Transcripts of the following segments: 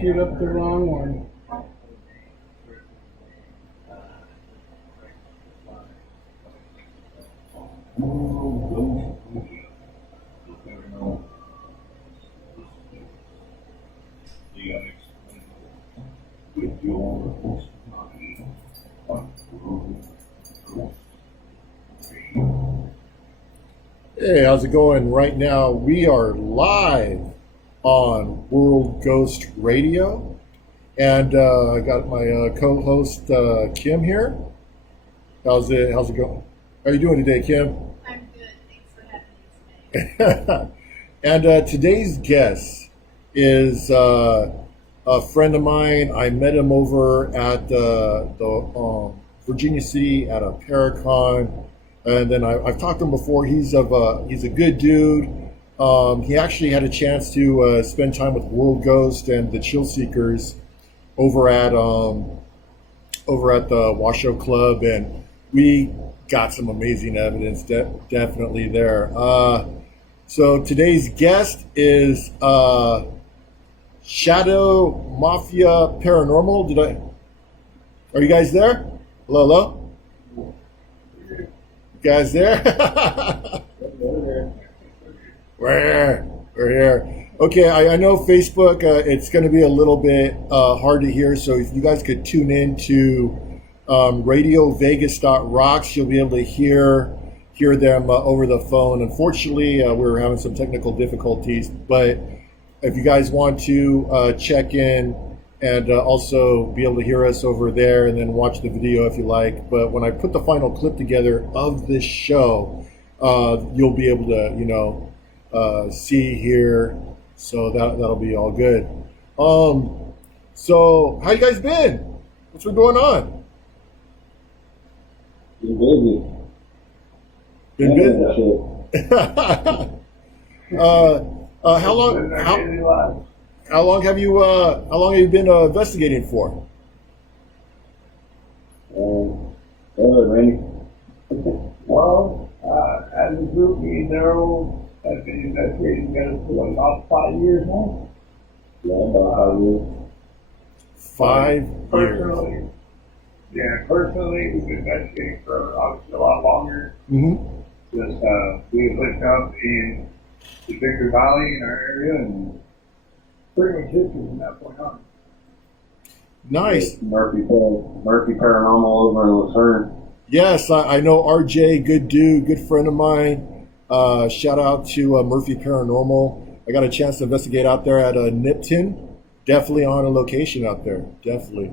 queued up the wrong one. Hey, how's it going? Right now, we are live on World Ghost Radio, and I got my co-host Kim here. How's it going? How are you doing today, Kim? I'm good. Thanks for having me today. And today's guest is a friend of mine. I met him over at the Virginia City at a Paracon. And then I've talked to him before. He's a good dude. He actually had a chance to spend time with World Ghost and the Chill Seekers over at the Washoe Club, and we got some amazing evidence. Definitely there. So today's guest is Shadow Mafia Paranormal. Are you guys there? Hello. Guys there? We're here. Okay, I know Facebook, it's going to be a little bit hard to hear, so if you guys could tune in to radiovegas.rocks, you'll be able to hear them over the phone. Unfortunately, we were having some technical difficulties, but if you guys want to check in and also be able to hear us over there and then watch the video if you like. But when I put the final clip together of this show, you'll be able to, see here. So that'll be all good. So how you guys been? What's been going on? Been busy. How long? How long have you been investigating for? Go ahead, Randy. Well, as a group, me and Darrell have been investigating together for about 5 years now. Yeah, about 5 years. 5 years. Personally, we've been investigating for obviously a lot longer. Mm-hmm. Just we lived up in the Victor Valley in our area, and pretty much history from that point on. Nice. Murphy Paranormal over in Lucerne. Yes, I know RJ, good dude, good friend of mine. Shout out to Murphy Paranormal. I got a chance to investigate out there at Nipton. Definitely on a location out there. Definitely.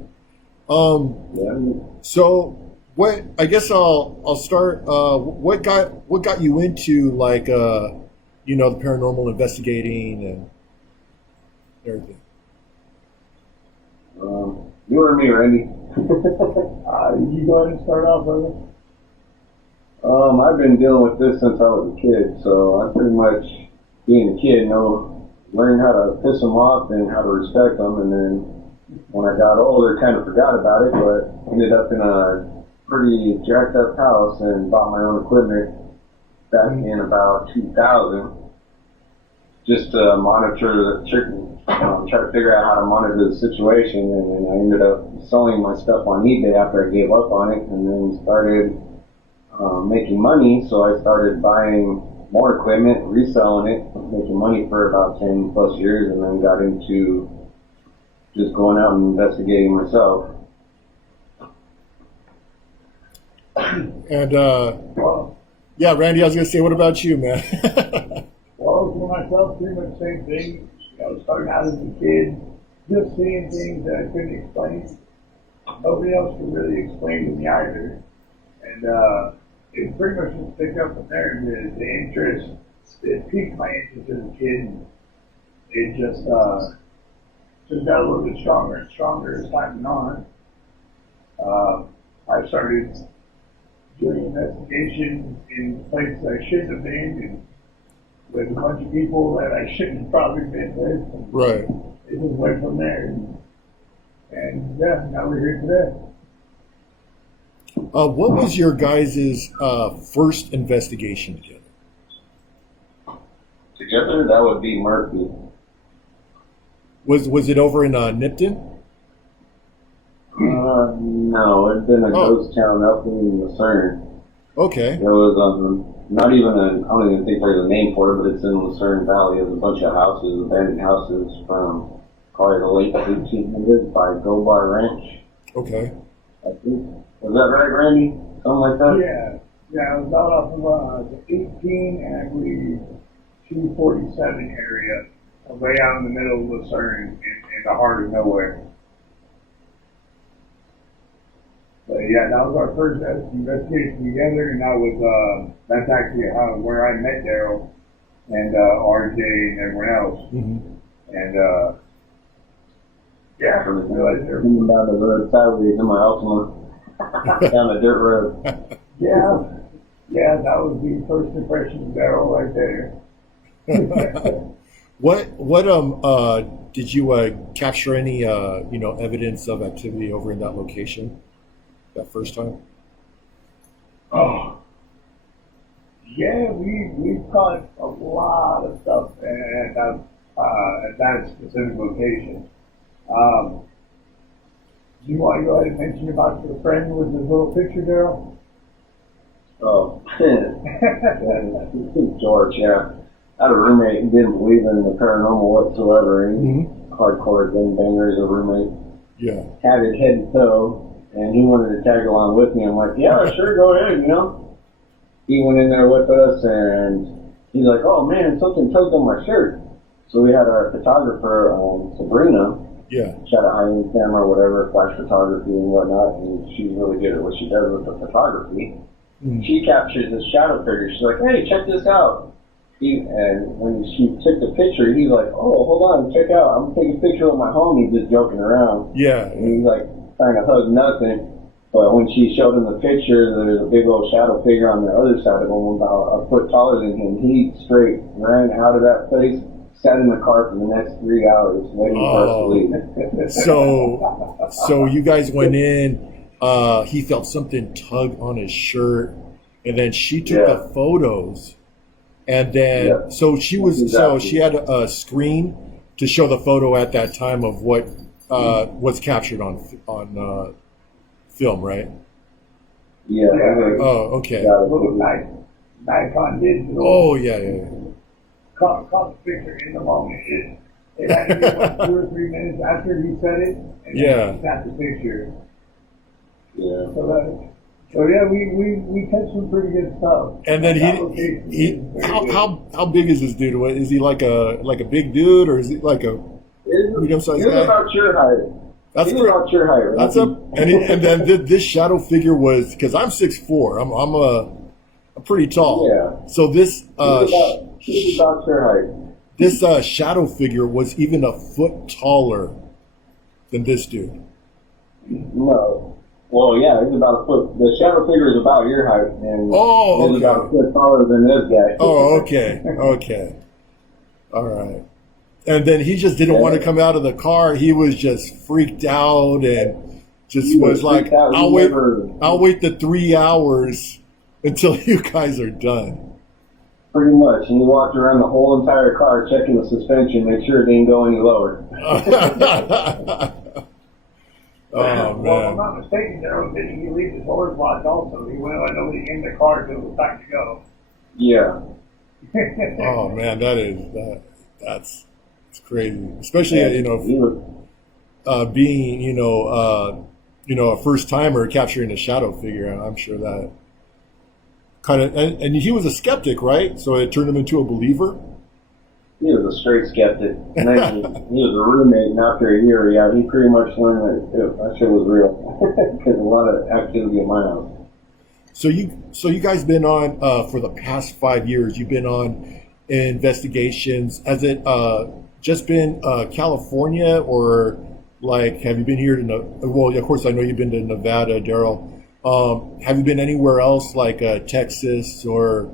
So what? I guess I'll start. What got you into the paranormal investigating and everything? You or me, Randy? You go ahead and start off, brother. I've been dealing with this since I was a kid, so I pretty much, being a kid, learned how to piss them off and how to respect them, and then when I got older, kind of forgot about it, but ended up in a pretty jacked up house and bought my own equipment back in about 2000, just to monitor the chicken, try to figure out how to monitor the situation, and then I ended up selling my stuff on eBay after I gave up on it, and then started making money, so I started buying more equipment, reselling it, making money for about 10 plus years, and then got into just going out and investigating myself. And yeah, Randy, I was gonna say, what about you, man? Well, for myself, pretty much the same thing. Starting out as a kid, just seeing things that I couldn't explain. Nobody else could really explain to me either. And it pretty much just picked up from there. The interest, it piqued my interest as a kid. And it just got a little bit stronger and stronger as time went on. I started doing investigations in places I shouldn't have been, and with a bunch of people that I shouldn't have probably been with. Right. It just went from there. And yeah, now we're here today. What was your guys' first investigation together? Together, that would be Murphy. Was it over in Nipton? No, it's been a Oh. ghost town up in Lucerne. Okay. There was not even I don't even think there's a name for it, but it's in Lucerne Valley. There's a bunch of houses, abandoned houses from probably the late 1800s by Go Bar Ranch. Okay. I think. Was that right, Randy? Something like that? Yeah, it was out off of the 18 and I believe 247 area, way out in the middle of Lucerne, in the heart of nowhere. But yeah, that was our first investigation together, and that's actually where I met Darrell and RJ and everyone else. Mm-hmm. And yeah, I realized there. Coming down the road sideways in my Altima down the dirt road. Yeah, that was the first impression of Darrell right there. What did you capture any evidence of activity over in that location that first time? Oh, yeah, we caught a lot of stuff at that specific location. Do you want to go ahead and mention about your friend with the little picture, Darrell? Oh, George, yeah. I had a roommate who didn't believe in the paranormal whatsoever. He hardcore gangbanger as a roommate. Yeah. Had it head to toe, and he wanted to tag along with me. I'm like, yeah, sure, go ahead, you know. He went in there with us, and he's like, oh man, something tugged on my shirt. So we had our photographer, Sabrina. Yeah. She had a high-end camera, whatever, flash photography and whatnot, and she's really good at what she does with the photography. Mm. She captures this shadow figure. She's like, hey, check this out. And when she took the picture, he's like, oh, hold on, check out. I'm taking a picture of my homie just joking around. Yeah. And he's like trying to hug nothing. But when she showed him the picture, there's a big old shadow figure on the other side of him, about a foot taller than him. He straight ran out of that place, sat in the car for the next 3 hours waiting for us to leave. So you guys went in. He felt something tug on his shirt, and then she took the photos, and then so she had a screen to show the photo at that time of what was captured on film, right? Yeah. Oh, okay. Little Nikon digital. Oh, yeah. Caught the picture in the moment. It had to be like 2 or 3 minutes after he said it, and then he snapped the picture. Yeah. So we catch some pretty good stuff. And then he how big is this dude? Is he like a big dude, or is he like a medium-sized guy? He's about your height. That's about your height. Right? That's up. And then this shadow figure was, because I'm 6'4", I'm pretty tall. Yeah. So this he's about your height. This shadow figure was even a foot taller than this dude. No. Well, yeah, he's about a foot. The shadow figure is about your height, and he's about a foot taller than this guy. Oh, okay. All right. And then he just didn't want to come out of the car. He was just freaked out and just was like, I'll wait the 3 hours until you guys are done. Pretty much. And he walked around the whole entire car checking the suspension, make sure it didn't go any lower. Oh, man. Well, if I'm not mistaken, Darrell, didn't he leave his doors locked also? He wouldn't let nobody in the car until it was time to go. Yeah. Oh, man, that's crazy. Especially, being, a first timer capturing a shadow figure. I'm sure that kind of, and he was a skeptic, right? So it turned him into a believer. He was a straight skeptic. And then he was a roommate, and after a year, he pretty much learned that shit was real. Because a lot of activity in my house. So you guys been on for the past 5 years. You've been on investigations. Has it just been California, or like have you been here to? Well, of course I know you've been to Nevada, Darrell. Have you been anywhere else like Texas or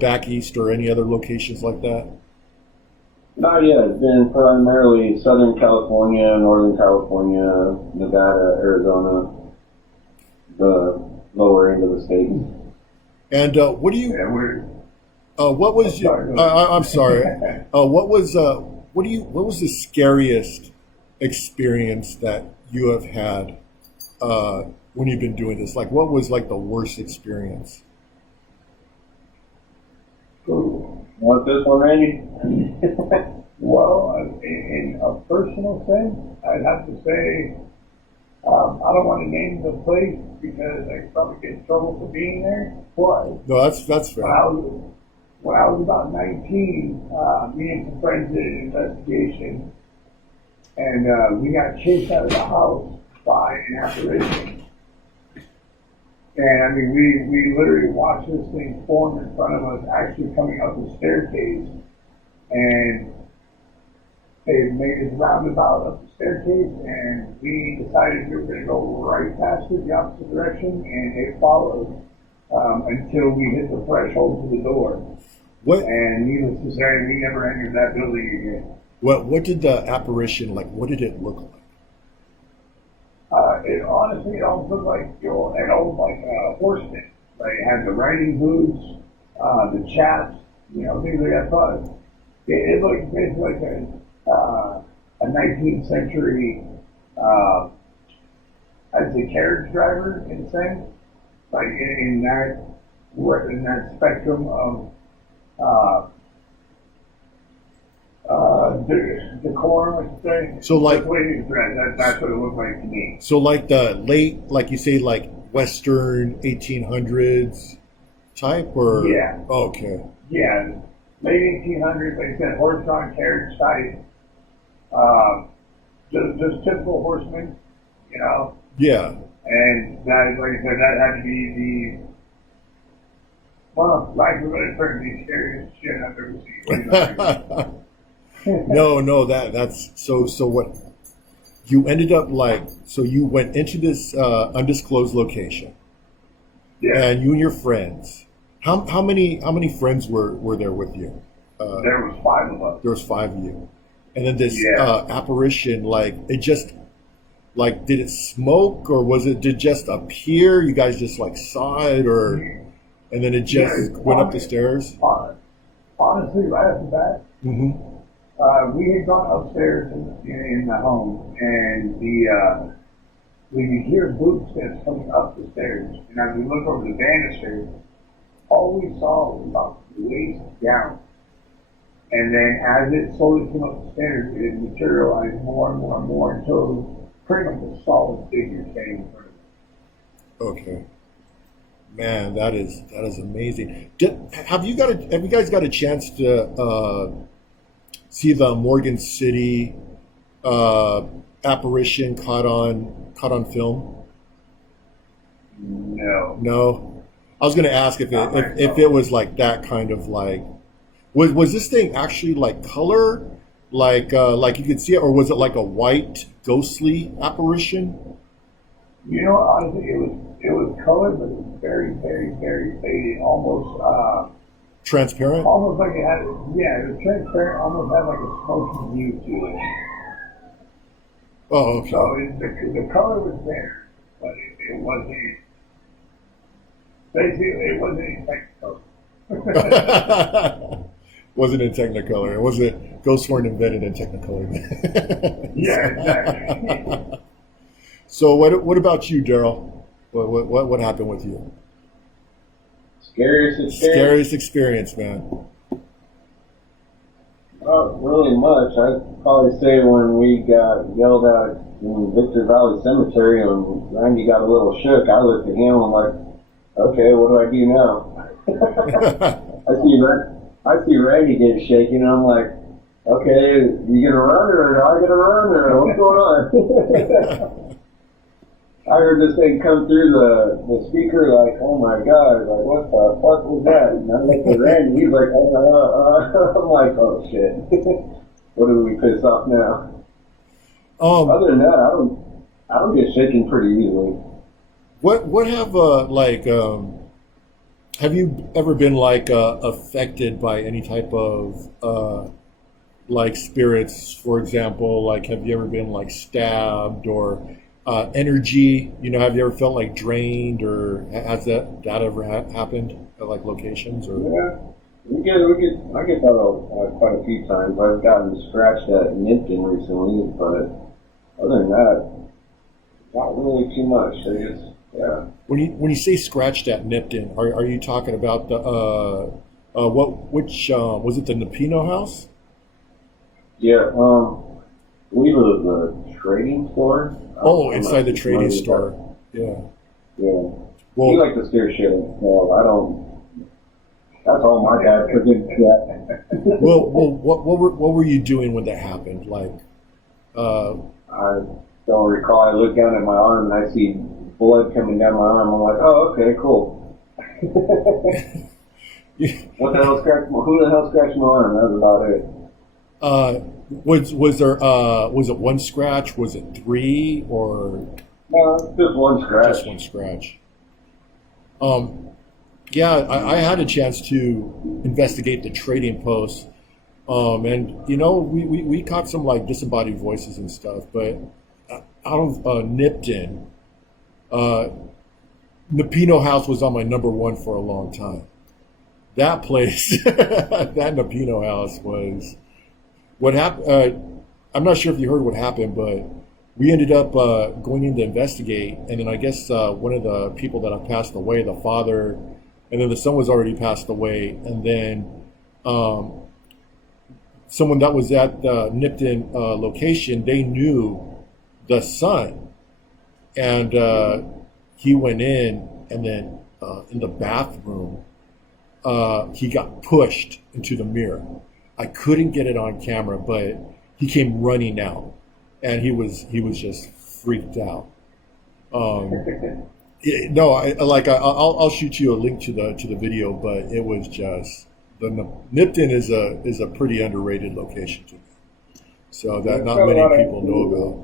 back east or any other locations like that? Not yet. It's been primarily Southern California, Northern California, Nevada, Arizona, the lower end of the state. And what do you? Yeah, What was your? I'm sorry. What was What was the scariest experience that you have had when you've been doing this? Like, what was like the worst experience? Ooh. Want this one, Randy? Well, in a personal sense, I'd have to say, I don't want to name the place because I probably get in trouble for being there. But No, that's fair. when I was about 19, me and some friends did an investigation, and we got chased out of the house by an apparition. And I mean, we literally watched this thing form in front of us, actually coming up the staircase, and it made its roundabout up the staircase, and we decided we were going to go right past it, the opposite direction, and it followed until we hit the threshold to the door. What And needless to say, we never entered that building again. what did the apparition like? What did it look like? It honestly, it almost looked like an old horseman. Like it had the riding boots, the chaps, things like that. But it looked basically like a 19th century, I'd say carriage driver in a sense. Like in that spectrum of decorum, I should say. So, like- the way he was dressed, that's what it looked like to me. So like the late, like you say, like Western 1800s type, or Yeah. Oh, okay. Yeah, late 1800s, like I said, horse-drawn carriage type. Just typical horsemen, Yeah. And that, like I said, that had to be like a better term, the scariest shit I've ever seen. No, that's so what you ended up like. So you went into this undisclosed location, Yeah, and you and your friends. How many friends were there with you? there was 5 of us. There was 5 of you, and then this Yeah. apparition, like it just like did it smoke, or did it just appear? You guys just like saw it, or and then it just went up the stairs. Honestly, right off the bat, Mm-hmm. we had gone upstairs in the home, and we could hear footsteps coming up the stairs. And as we looked over the banister, all we saw was about the waist down. And then as it slowly came up the stairs, it materialized more and more and more until it was pretty much a solid figure standing in front of us. Okay. Man, that is amazing. Have you guys got a chance to see the Morgan City apparition caught on film? No. No. I was going to ask if it was like that kind of like was this thing actually like color, like you could see it, or was it like a white ghostly apparition? Honestly, it was colored, but it was very, very, very faded, almost Transparent? almost like it had, yeah, it was transparent, almost had like a smoky hue to it. Oh, okay. So the color was there, but it wasn't, basically, it wasn't any technicolor. Wasn't in Technicolor. It wasn't. Ghosts weren't invented in Technicolor. Yeah, exactly. So what about you, Darrell? What happened with you? Scariest experience? Scariest experience, man. Not really much. I'd probably say when we got yelled at in Victor Valley Cemetery and Randy got a little shook, I looked at him, I'm like, okay, what do I do now? I see Randy get shaken, and I'm like, okay, you gonna run or am I gonna run or what's going on? I heard this thing come through the speaker like, oh my god, like what the fuck was that? And I looked at Randy, he's like, I'm like, oh shit. What do we piss off now? Other than that, I don't get shaken pretty easily. What have you ever been like affected by any type of like spirits, for example? Like, have you ever been like stabbed or energy? Have you ever felt like drained, or has that ever happened at like locations? Or Yeah. I get that quite a few times. I've gotten scratched at Nimpton recently, but other than that, not really too much. I just, yeah. When you say scratched at Nipton, are you talking about the which was it, the Napino house? Yeah, I believe it was a trading store. Oh, I'm inside not the trading familiar with store. Yeah. that. Yeah. Well, He liked to scare shit. Well, I don't. That's all my dad forgets that. what were you doing when that happened? Like, I don't recall. I look down at my arm and I see blood coming down my arm. I'm like, oh, okay, cool. What the hell scratched? Who the hell scratched my arm? That was about it. was there was it one scratch? Was it three or No, just one scratch. just one scratch? Yeah, I had a chance to investigate the trading post, and you know we caught some like disembodied voices and stuff, but out of Nipton, Napino House was on my number one for a long time. That place, that Napino House was what happened. I'm not sure if you heard what happened, but we ended up going in to investigate, and then I guess one of the people that had passed away, the father, and then the son was already passed away, and then someone that was at the Nipton location, they knew the son, and he went in, and then in the bathroom, he got pushed into the mirror. I couldn't get it on camera, but he came running out, and he was just freaked out. No, I'll shoot you a link to the video, but it was just Nipton is a pretty underrated location to me, so that not many people know about.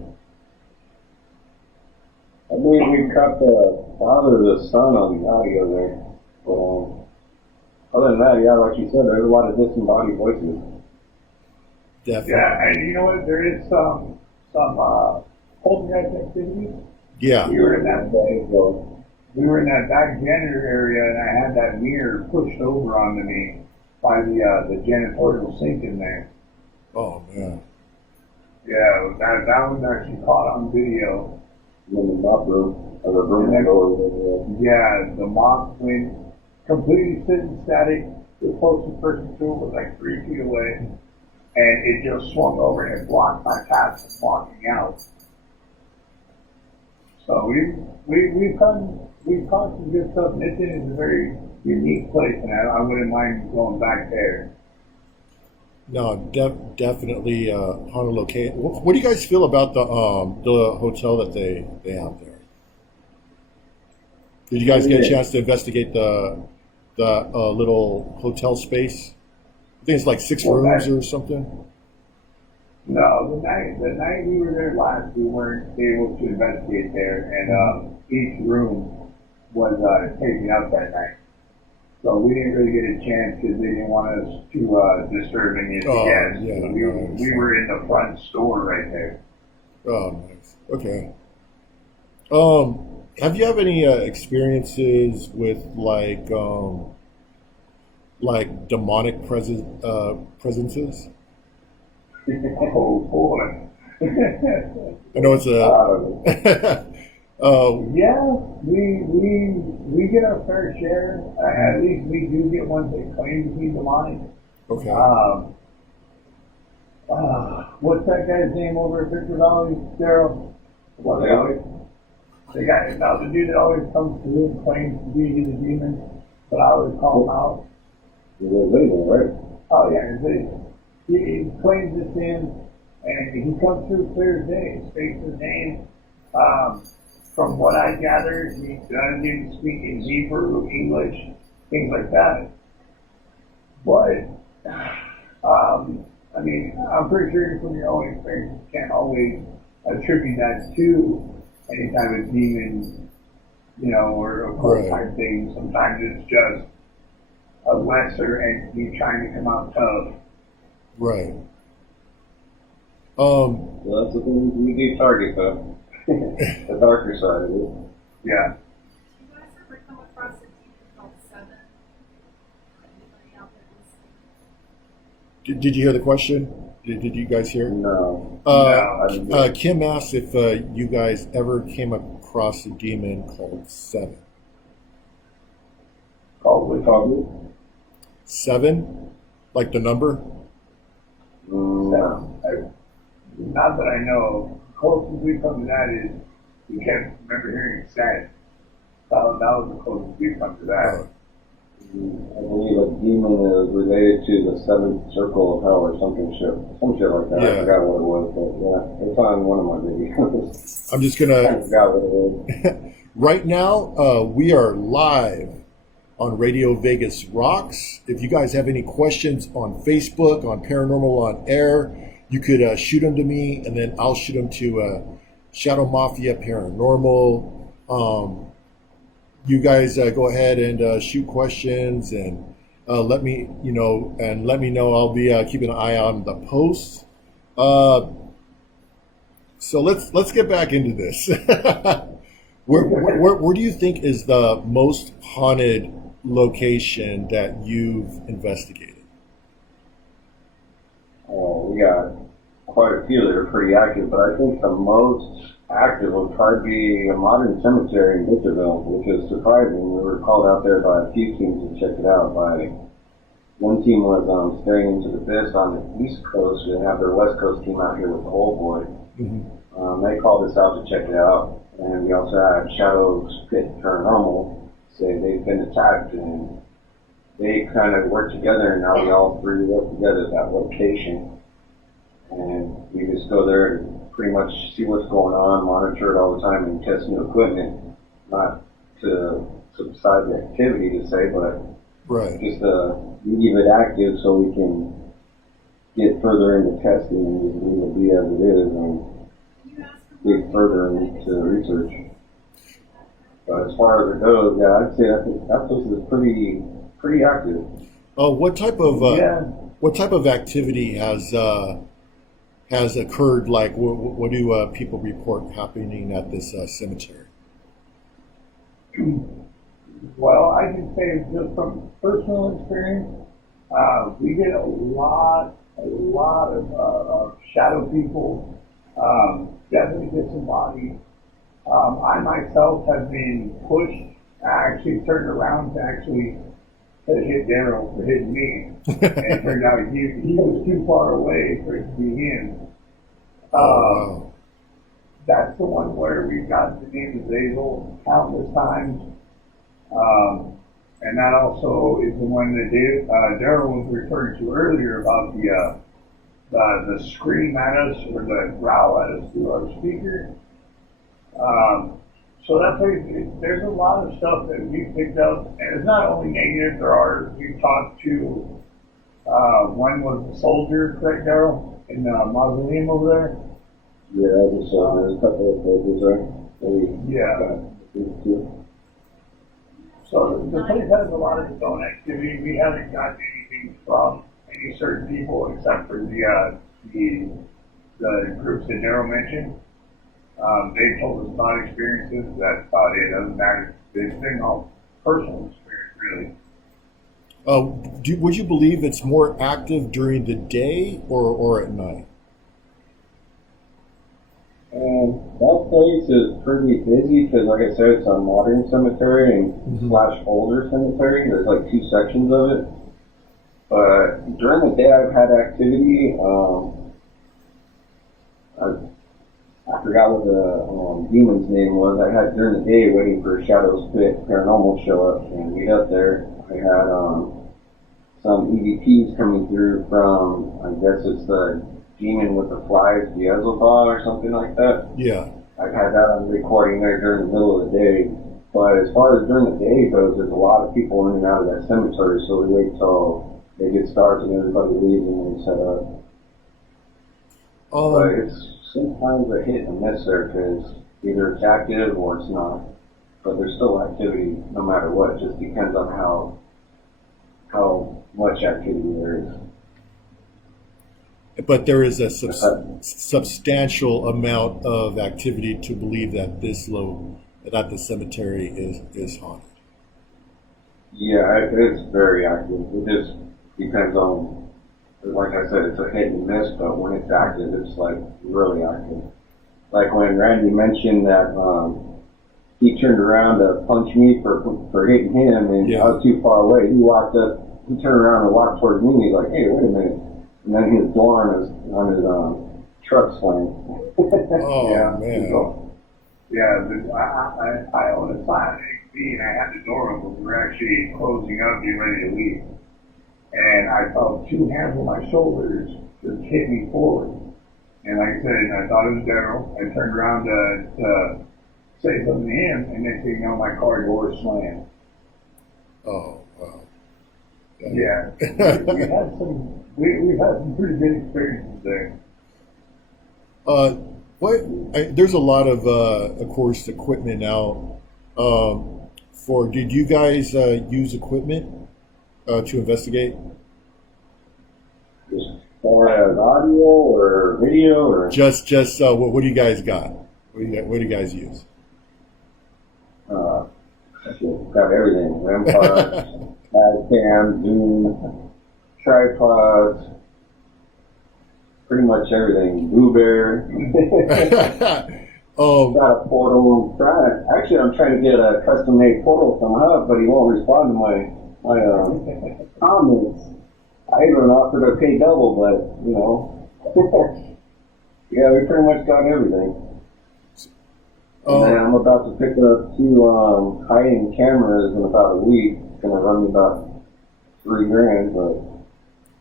I believe we caught the father of the son on the audio there. But other than that, yeah, like you said, there's a lot of disembodied voices. Definitely. Yeah, and you know what? There is some poltergeist activity. Yeah. We were in that back janitor area, and I had that mirror pushed over onto me by the janitorial sink in there. Oh man. Yeah, that was actually caught on video. In the mop room, or the room door. Yeah, the mop went completely sitting static. The closest person to it was like 3 feet away, and it just swung over and it blocked my path from walking out. So we've caught some good stuff. Nipton is a very unique place, and I wouldn't mind going back there. No, definitely haunted location. What do you guys feel about the hotel that they have there? Did you guys get a chance to investigate the little hotel space? I think it's like 6 rooms or something. No, the night we were there last, we weren't able to investigate there, and each room was taken up that night. So we didn't really get a chance because they didn't want us to disturb any of the guests. Yeah, so we were in the front store right there. Oh, nice. Okay. Have you have any experiences with like demonic presences? Oh boy. I know it's a. Yeah, we get our fair share. At least we do get ones that claim to be demonic. Okay. What's that guy's name over at Victor Valley, Darrell? What they always? The dude that always comes to him claims to be the demon, but I always call him out. He's illegal, right? Oh yeah, he claims it's him, and he comes through clear as day, speaks his name. From what I gathered, he didn't speak in Hebrew, English, things like that. But, I mean, I'm pretty sure from your own experience, you can't always attribute that to any type of demon, or occult type thing. Sometimes it's just a lesser entity trying to come out tough. Right. Well, that's the thing we do target, though. The darker side of it. Yeah. Did you guys ever come across a demon called Seven? Anybody out there Did you hear the question? Did you guys hear? No. Uh, I didn't. Kim asked if you guys ever came across a demon called Seven. Probably. Probably. Seven, like the number. No. Not that I know of. The closest we come to that is we can't remember hearing it said. That was the closest we come to that. I believe a demon is related to the seventh circle of hell or some shit like that. Yeah. I forgot what it was, but yeah, it's on one of my videos. I'm just I gonna. forgot what it was. Right now, we are live on Radio Vegas Rocks. If you guys have any questions on Facebook, on Paranormal on Air, you could shoot them to me, and then I'll shoot them to Shadow Mafia Paranormal. You guys go ahead and shoot questions and let me know. I'll be keeping an eye on the posts. So let's get back into this. Where do you think is the most haunted location that you've investigated? We got quite a few that are pretty active, but I think the most active would probably be a modern cemetery in Victorville, which is surprising. We were called out there by a few teams to check it out. One team was staring into the abyss on the East Coast. They have their West Coast team out here with the Old Boy. Mm-hmm. They called us out to check it out, and we also had Shadow Mafia Paranormal say they've been attacked, and they kind of worked together, and now we all three work together at that location. And we just go there and pretty much see what's going on, monitor it all the time, and test new equipment, not to subside the activity to say, but Right. just leave it active so we can get further into testing and just leave it be as it is and dig further into research. But as far as it goes, yeah, I'd say that place is pretty active. What type of activity has occurred? Like, what do people report happening at this cemetery? Well, I can say just from personal experience, we get a lot of shadow people, definitely disembodied. I myself have been pushed. I actually turned around to actually hit Darrell for hitting me, and it turned out he was too far away for it to be him. Wow. That's the one where we got the name of Zazel countless times. And that also is the one that Darrell was referring to earlier about the scream at us or the growl at us through our speaker. So that's why there's a lot of stuff that we picked up, and it's not only negative. We talked to one was the soldier, correct, Darrell, in the mausoleum over there. Yeah, there's a couple of places, right? Yeah. So the place has a lot of its own activity. We haven't gotten anything from any certain people except for the groups that Darrell mentioned. They told us about experiences. That's about it. Other than that, it's been all personal experience, really. Would you believe it's more active during the day or at night? That place is pretty busy because, like I said, it's a modern cemetery and slash older cemetery. There's like two sections of it. But during the day, I've had activity. I forgot what the demon's name was. I had during the day waiting for Shadow Mafia Paranormal to show up and meet up there. I had some EVPs coming through from, I guess it's the demon with the flies, Beelzebub or something like that. Yeah. I've had that on recording there during the middle of the day. But as far as during the day goes, there's a lot of people in and out of that cemetery, so we wait till they get started and everybody leaves and then set up. But it's sometimes a hit and miss there because either it's active or it's not. But there's still activity no matter what. It just depends on how much activity there is. But there is a substantial amount of activity to believe that that the cemetery is haunted. Yeah, it's very active. It just depends on like I said, it's a hit and miss, but when it's active, it's like really active. Like when Randy mentioned that he turned around to punch me for hitting him, and I was too far away. He turned around and walked towards me, and he's like, "Hey, wait a minute!" And then his door on his truck slammed. Oh man! So, yeah, I own a Sonic XP, and I had the door open. We were actually closing up, getting ready to leave, and I felt two hands on my shoulders just hit me forward. And like I said, I thought it was Darrell. I turned around to say something to him, and next thing you know, my car door slammed. Oh wow! Yeah, we've had some pretty good experiences there. There's a lot of course, equipment now. Did you guys use equipment to investigate? As far as audio or video or Just what do you guys got? What do you guys use? got everything: REM pods, cam, Zoom, tripods, pretty much everything. Blueberry. Got a portal. I'm trying to get a custom-made portal from Hub, but he won't respond to my comments. I even offered to pay double, but you know, yeah, we pretty much got everything. And then I'm about to pick up 2 high-end cameras in about a week. It's gonna run me about $3,000,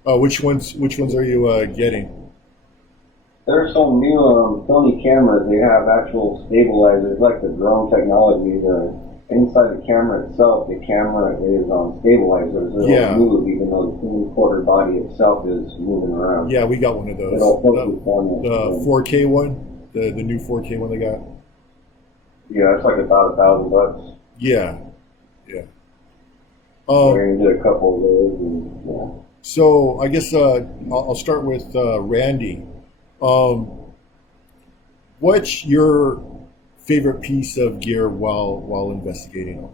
but which ones are you getting? there's some new Sony cameras. They have actual stabilizers, like the drone technology. Inside the camera itself, the camera is on stabilizers. It'll move even though the camcorder body itself is moving around. Yeah, we got one of those. The 4K one, the new 4K one they got. Yeah, it's like about $1,000. Yeah. We're gonna get a couple of those. And, yeah. So I guess I'll start with Randy. What's your favorite piece of gear while investigating?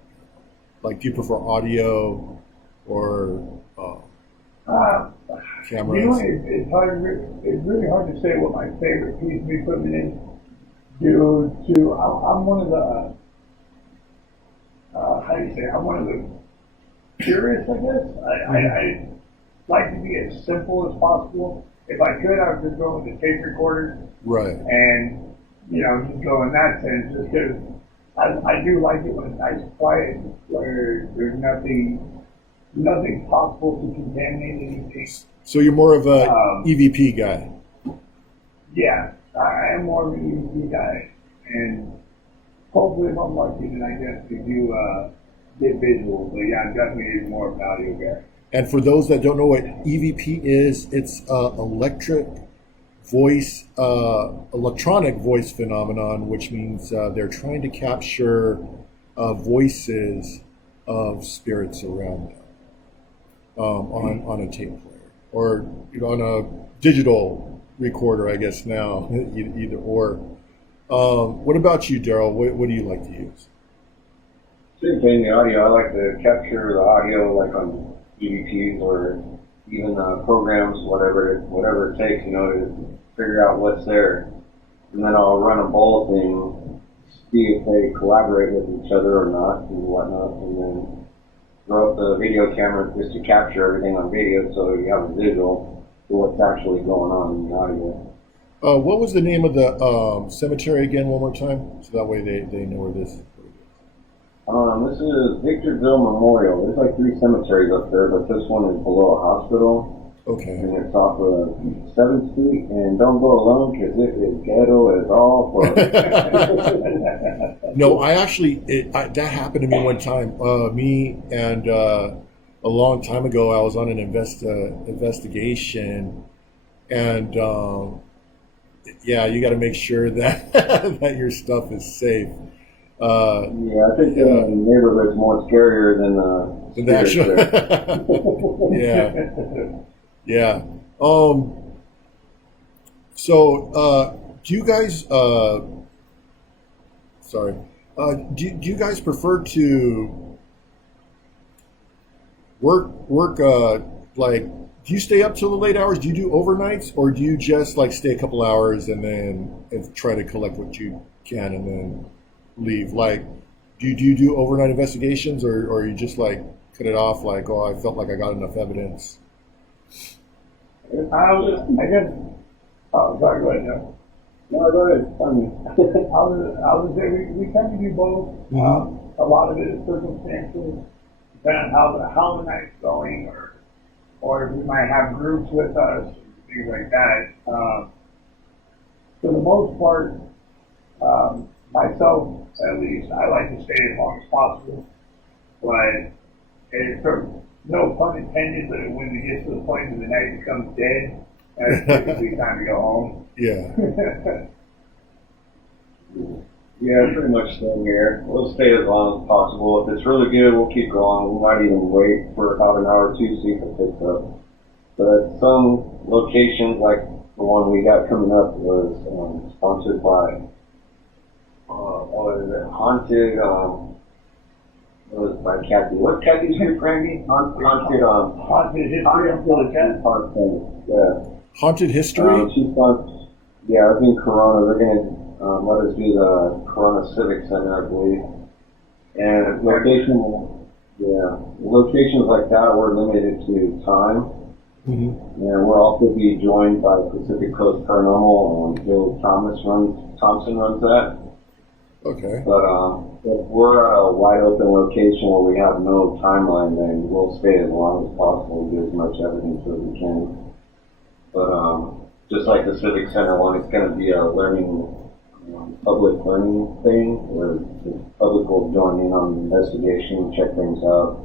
Like, do you prefer audio or cameras? You know, it's hard. It's really hard to say what my favorite piece of equipment is. I'm one of the how do you say? I'm one of the purists, I guess. I like to be as simple as possible. If I could, I would just go with the tape recorder. Right. And just go in that sense, just because I do like it when it's nice and quiet, where there's nothing possible to contaminate anything. So you're more of a EVP guy. Yeah, I am more of an EVP guy, and hopefully if I'm lucky, then I guess we do get visual. But yeah, I'm definitely more of an audio guy. And for those that don't know what EVP is, it's electronic voice phenomenon, which means they're trying to capture voices of spirits around them on a tape player or on a digital recorder, I guess now, either or. What about you, Darrell? What do you like to use? Same thing, the audio. I like to capture the audio like on EVPs or even programs, whatever it takes, to figure out what's there. And then I'll run a both and see if they collaborate with each other or not and whatnot. And then throw up the video camera just to capture everything on video so you have a visual to what's actually going on in the audio. What was the name of the cemetery again, one more time? So that way they know where this is. This is Victorville Memorial. There's like 3 cemeteries up there, but this one is below a hospital. Okay. And it's off of 7th Street. And don't go alone because it is ghetto as all for. No, that happened to me one time. Me and a long time ago, I was on an investigation, and you got to make sure that that your stuff is safe. I think the neighborhood's more scarier than the actual. Yeah. So, do you guys? Do you guys prefer to work like Do you stay up till the late hours? Do you do overnights, or do you just like stay a couple hours and then try to collect what you can and then leave? Like, do you do overnight investigations, or you just like cut it off? Like, oh, I felt like I got enough evidence. I guess. Oh, sorry. Go ahead, Joe. No, go ahead. I was say we kind of do both. A lot of it is circumstantial, depending on how the night's going, or if we might have groups with us, things like that. For the most part, myself at least, I like to stay as long as possible. But it's sort of, no pun intended, but when it gets to the point where the night becomes dead, it's typically time to go home. Yeah. Yeah, pretty much same here. We'll stay as long as possible. If it's really good, we'll keep going. We might even wait for about an hour or two, see if it picks up. But some locations, like the one we got coming up, was sponsored by, what is it, Haunted, it was by Kathy. What's Kathy's name, Randy? Haunted history of Philadelphia. Yeah. Haunted history. She's on, yeah, I think Corona. They're gonna let us do the Corona Civic Center, I believe. And locations like that we're limited to time. And we'll also be joined by Pacific Coast Paranormal, and Joe Thompson runs that. Okay. But if we're at a wide open location where we have no timeline, then we'll stay as long as possible and get as much evidence as we can. But just like the Civic Center one, it's going to be a learning, public learning thing where the public will join in on the investigation, check things out,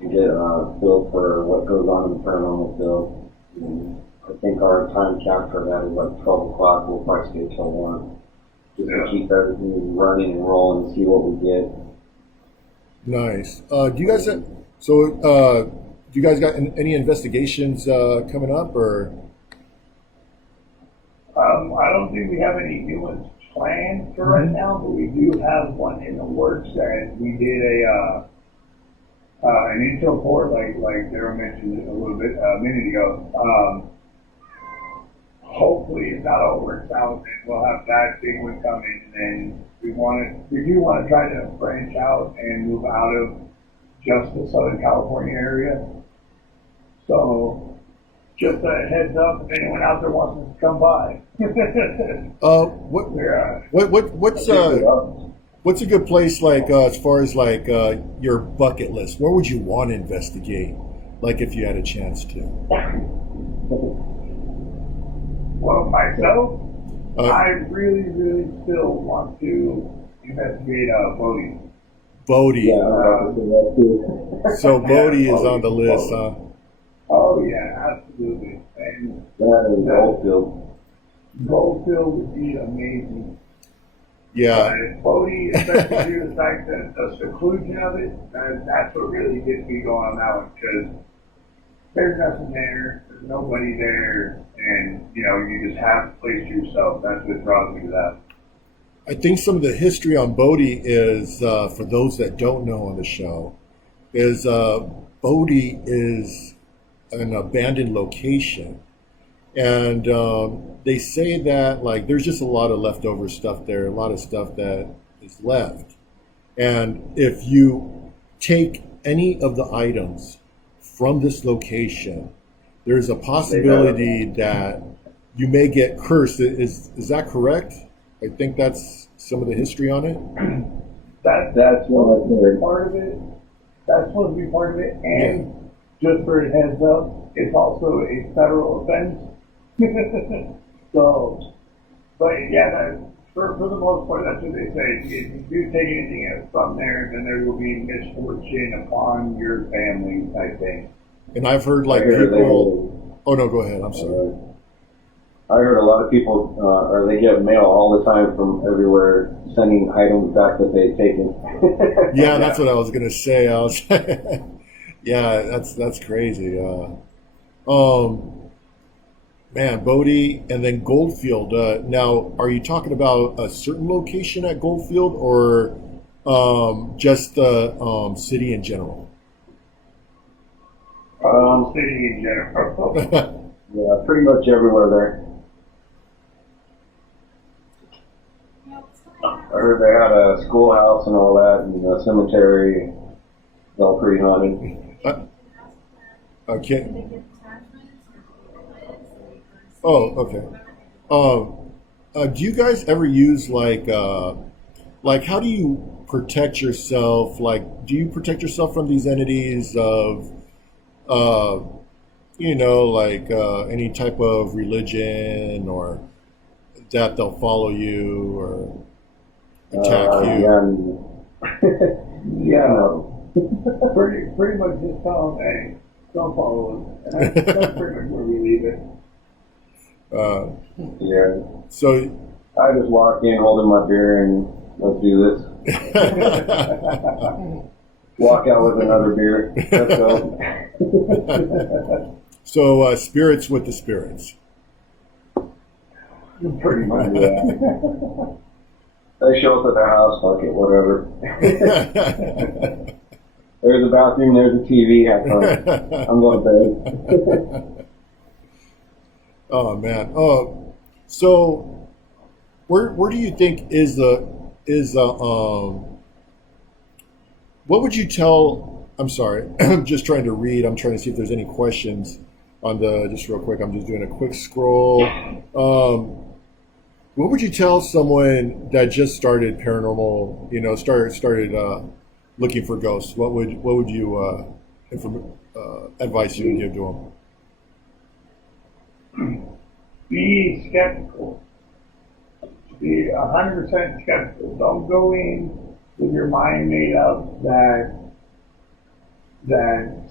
and get a feel for what goes on in the paranormal field. And I think our time cap for that is like 12 o'clock. We'll probably stay till 1. Just to keep everything running and rolling and see what we get. Nice. Do you guys do you guys got any investigations coming up, or? I don't think we have any new ones planned for right now, but we do have one in the works that we did an intel for, like Darrell mentioned a little bit a minute ago. Hopefully, if that all works out, then we'll have that big one coming, and then we do want to try to branch out and move out of just the Southern California area. So, just a heads up, if anyone out there wants to come by. What's a good place, like as far as like your bucket list? Where would you want to investigate, like if you had a chance to? Well, myself, I really, really still want to investigate Bodie. Bodie. So Bodie is on the list, huh? Oh yeah, absolutely. And Goldfield. Goldfield would be amazing. Yeah. Bodie, especially due to the fact that the seclusion of it, that's what really gets me going on that one, because there's nothing there, there's nobody there, and you just have the place to yourself. That's what draws me to that. I think some of the history on Bodie is, for those that don't know on the show, is Bodie is an abandoned location. And they say that like there's just a lot of leftover stuff there, a lot of stuff that is left. And if you take any of the items from this location, there's a possibility that you may get cursed. Is that correct? I think that's some of the history on it. That's supposed to be part of it. That's supposed to be part of it. And just for a heads up, it's also a federal offense. So, but yeah, for the most part, that's what they say. If you do take anything else from there, then there will be misfortune upon your family, I think. And I've heard like people. Oh no, go ahead. I'm sorry. I heard a lot of people, or they get mail all the time from everywhere, sending items back that they've taken. Yeah, that's what I was gonna say. Yeah, that's crazy. Man, Bodie and then Goldfield. Now, are you talking about a certain location at Goldfield, or just the city in general? city in general. Yeah, pretty much everywhere there. You know, what's going I on? heard they had a schoolhouse and all that, and a cemetery. It's all pretty haunted. Okay. Did they get attachments or plans or Oh, okay. Do you guys ever use like how do you protect yourself? Like, do you protect yourself from these entities of, uh, any type of religion or that they'll follow you or attack you? Yeah, Yeah, no. pretty much just tell them, hey, don't follow us. And that's pretty much where we leave it. Yeah. So, I just walk in holding my beer and let's do this. Walk out with another beer. Let's go. so spirits with the spirits. Pretty much. Yeah. They show up at their house, fuck it, whatever. There's a bathroom, there's a TV, have fun. I'm going to bed. Oh man. Oh, so where do you think is what would you tell? I'm sorry, I'm just trying to read. I'm trying to see if there's any questions on just real quick. I'm just doing a quick scroll. What would you tell someone that just started paranormal? Started looking for ghosts. What would you advice you would give to them? Be skeptical. Be 100% skeptical. Don't go in with your mind made up that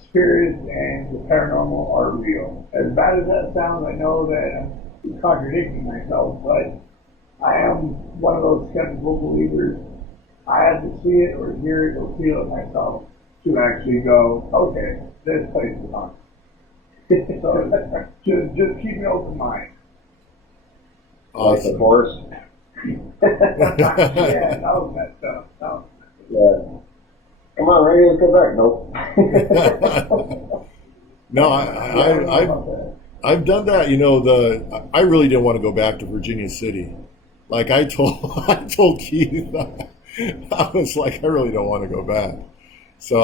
spirits and the paranormal are real. As bad as that sounds, I know that I'm contradicting myself, but I am one of those skeptical believers. I have to see it or hear it or feel it myself to actually go, okay, this place is haunted. So just keep an open mind. Like the forest. Yeah, that was messed up. Yeah. Come on, Randy, let's go back. Nope. No, I've done that. I really didn't want to go back to Virginia City. Like I told Keith, I was like, I really don't want to go back. So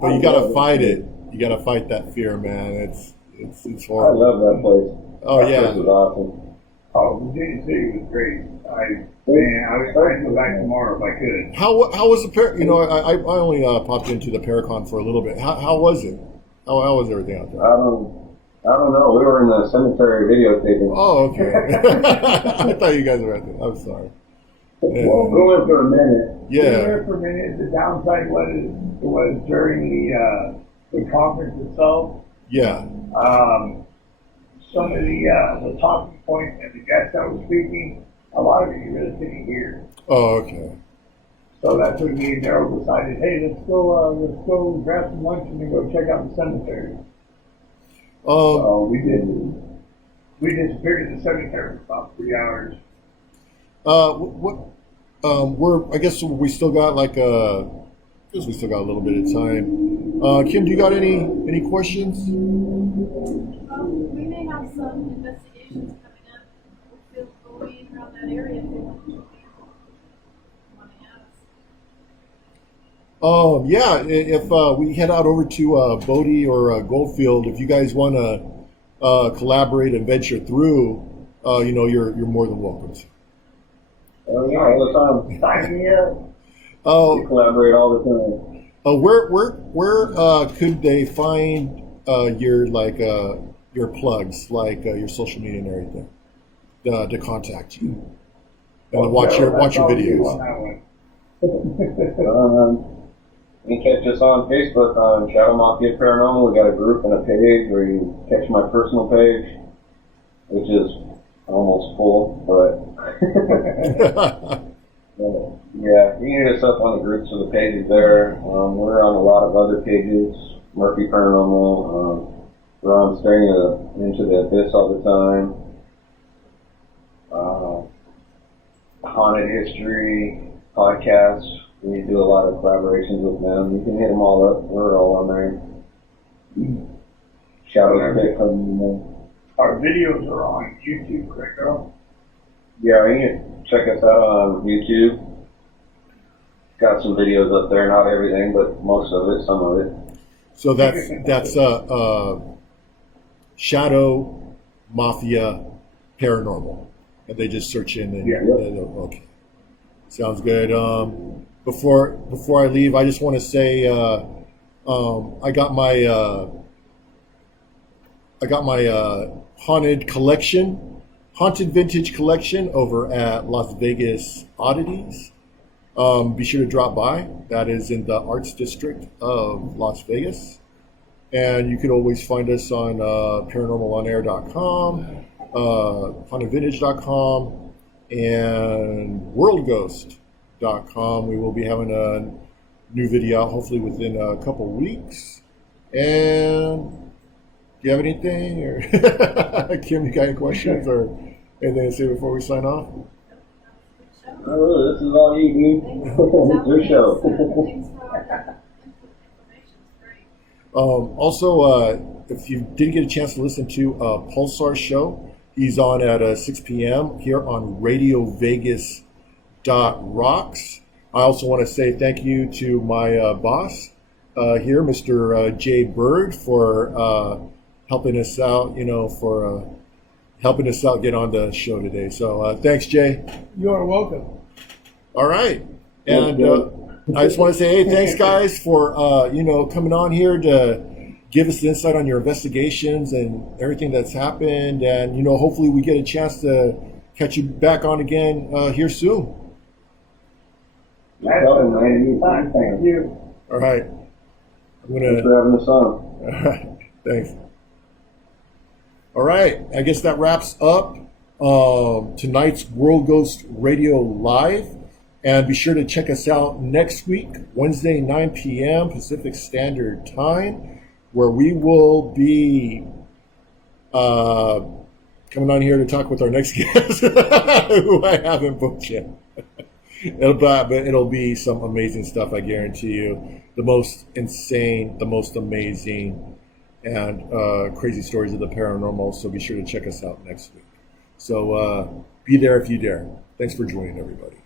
but you gotta fight it. You gotta fight that fear, man. It's I horrible. love that place. Oh That yeah. place is awesome. Oh, Virginia City was great. I'd go back tomorrow if I could. How was the I only popped into the Paracon for a little bit. How was it? How was everything out there? I don't know. We were in the cemetery videotaping. Oh, okay. I thought you guys were at there. I'm sorry. Yeah. Well, we went for a minute. We were Yeah. there for a minute. The downside was during the conference itself. Yeah. Some of the talking points and the guests that were speaking, a lot of it you really couldn't hear. Oh, okay. So that's when me and Darrell decided, hey, let's go grab some lunch and then go check out the cemetery. So we disappeared in the cemetery for about 3 hours. I guess we still got a little bit of time. Kim, do you got any questions? We may have some investigations coming up. We'll going around that area if they want to ask. Yeah, if we head out over to Bodie or Goldfield, if you guys want to collaborate and venture through, you're more than welcome. Oh, yeah, all the time. Sign me up. We collaborate all the time. Where could they find your plugs, like your social media and everything, to contact you and to watch your videos? You can catch us on Facebook on Shadow Mafia Paranormal. We got a group and a page where you can catch my personal page, which is almost full, but yeah, you can hit us up on the groups or the pages there. We're on a lot of other pages, Murphy Paranormal. We're on Staring Into the Abyss all the time. Haunted History podcasts. We do a lot of collaborations with them. You can hit them all up. We're all on there. Shadow Mafia Paranormal. Our videos are on YouTube, correct, Darrell? Yeah, you can check us out on YouTube. Got some videos up there, not everything, but most of it, some of it. So that's Shadow Mafia Paranormal, and they just search in and Yeah. okay, sounds good. Before I leave, I just want to say I got my haunted vintage collection over at Las Vegas Oddities. Be sure to drop by. That is in the Arts District of Las Vegas. And you can always find us on paranormalonair.com, hauntedvintage.com, and worldghost.com. We will be having a new video out hopefully within a couple weeks. And do you have anything? Or Kim, you got any questions or anything to say before we sign off? Oh, this is all you, dude. It's your show. Thanks for all that information. It's great. Also, if you didn't get a chance to listen to Pulsar's show, he's on at 6 p.m. here on Radio Vegas .rocks. I also want to say thank you to my boss here, Mr. Jay Bird, for helping us out, helping us out get on the show today. So thanks, Jay. You are welcome. All right. And I just want to say, hey, thanks, guys, for, coming on here to give us the insight on your investigations and everything that's happened. And, hopefully we get a chance to catch you back on again here soon. Anytime. Thank you. All right. Thanks for having us on. All right. Thanks. All right. I guess that wraps up tonight's World Ghost Radio Live. And be sure to check us out next week, Wednesday, 9 p.m. Pacific Standard Time, where we will be coming on here to talk with our next guest, who I haven't booked yet. But it'll be some amazing stuff, I guarantee you. The most insane, the most amazing, and crazy stories of the paranormal. So be sure to check us out next week. So be there if you dare. Thanks for joining, everybody.